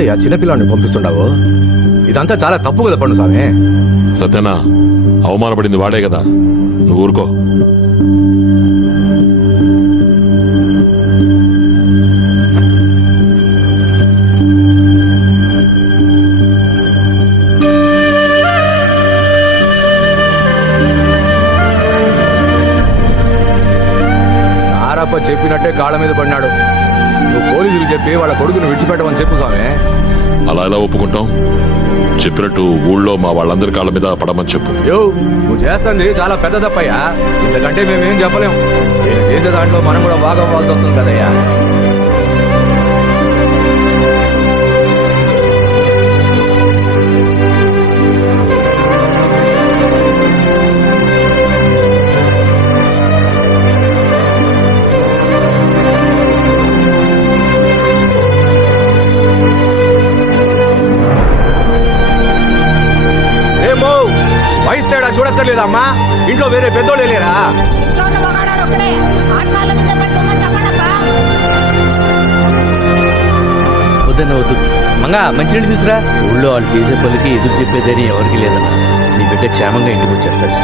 ఏందయ్యా చిన్నపిల్లాన్ని పంపిస్తుండవు? ఇదంతా చాలా తప్పు కదా పండు స్వామి. సత్యనా, అవమానపడింది వాడే కదా, నువ్వు ఊరుకో. నారప్ప చెప్పినట్టే కాళ్ళ మీద పడినాడు. నువ్వు పోలీసులు చెప్పి వాళ్ళ కొడుకును విడిచిపెట్టమని చెప్పు స్వామి. అలా ఎలా ఒప్పుకుంటాం? చెప్పినట్టు ఊళ్ళో మా వాళ్ళందరి కాళ్ళ మీద పడమని చెప్పు. నువ్వు చేస్తుంది చాలా పెద్ద తప్పయ్యా. ఇంతకంటే మేమేం చెప్పలేం. నేను చేసే దాంట్లో మనం కూడా బాగా అవ్వాల్సి వస్తుంది కదయ్యా. వయసు తేడా చూడక్కర్లేదమ్మా. ఇంట్లో వేరే పెద్దోళ్ళే లేరా? వద్దన్న వద్దు మంగా, మంచినీళ్ళు తీసురా. ఊళ్ళో వాళ్ళు చేసే పనికి ఎదురు చెప్పేదని ఎవరికి లేదన్నా. నీ బిడ్డ క్షేమంగా ఇంటికి వచ్చేస్తాడు.